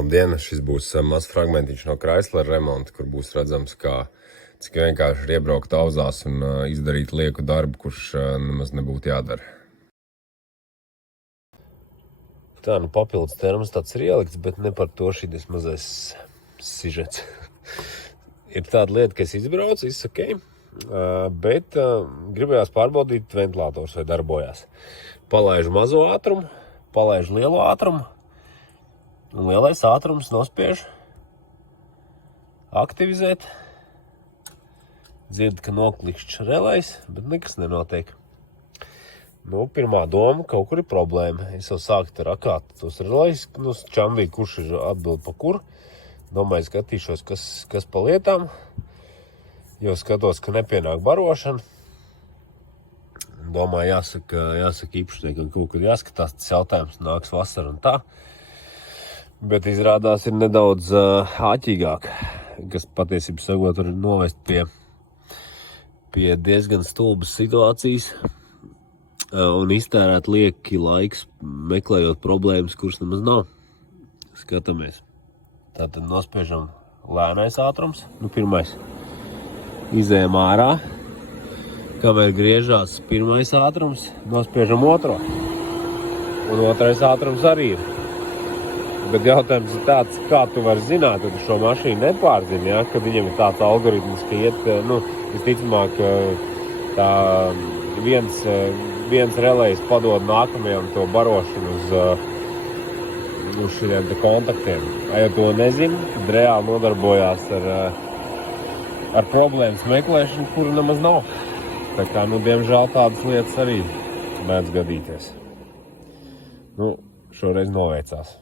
Labdien, šis būs mazs fragmentiņš no Chrysler remonta, kur būs redzams, kā cik vienkārši ir iebraukt auzās un izdarīt lieku darbu, kurš nemaz nebūtu jādara. Tā, nu papildus termostats ir ielikts, bet ne par to šis mazais sižets. Ir tāda lieta, ka es izbraucu, viss ok, bet gribējās pārbaudīt ventilators, vai darbojās. Palaižu mazo ātrumu, palaižu lielo ātrumu, un lielais ātrums nospiež aktivizēt. Dzird, ka noklikšķi relais, bet nekas nenotiek. Nu, pirmā doma, kaut kur ir problēma. Es jau sāku rakāt tos relais, čambīt, kurš ir atbild pa kur. Domāju, skatīšos, kas pa lietām. Jo skatos, ka nepienāk barošana. Domāju, jāsaka īpašniekam, kaut kur jāskatās, tas jautājums nāks vasara un tā. Bet izrādās ir nedaudz āķīgāk, kas patiesībā sakot var novest pie diezgan stulbas situācijas un iztērēt lieki laiks, meklējot problēmas, kuras nemaz nav. Skatāmies. Tātad nospiežam lēnais ātrums. Nu, pirmais. Izējam ārā. Kamēr griežās pirmais ātrums, nospiežam otro. Un otrais ātrums arī ir. Bet jautājums ir tāds, kā tu vari zināt, ka tu šo mašīnu nepārzini, ja? Kad viņam ir tāds algoritms, ka iet, visticamāk, tā viens relejs padod nākamajam to barošanu uz šiem te kontaktiem. Ja to nezinu, tad reāli nodarbojās ar problēmas meklēšanu, kuru nemaz nav. Tā kā, diemžēl tādas lietas arī mēdz gadīties. Šoreiz noveicās.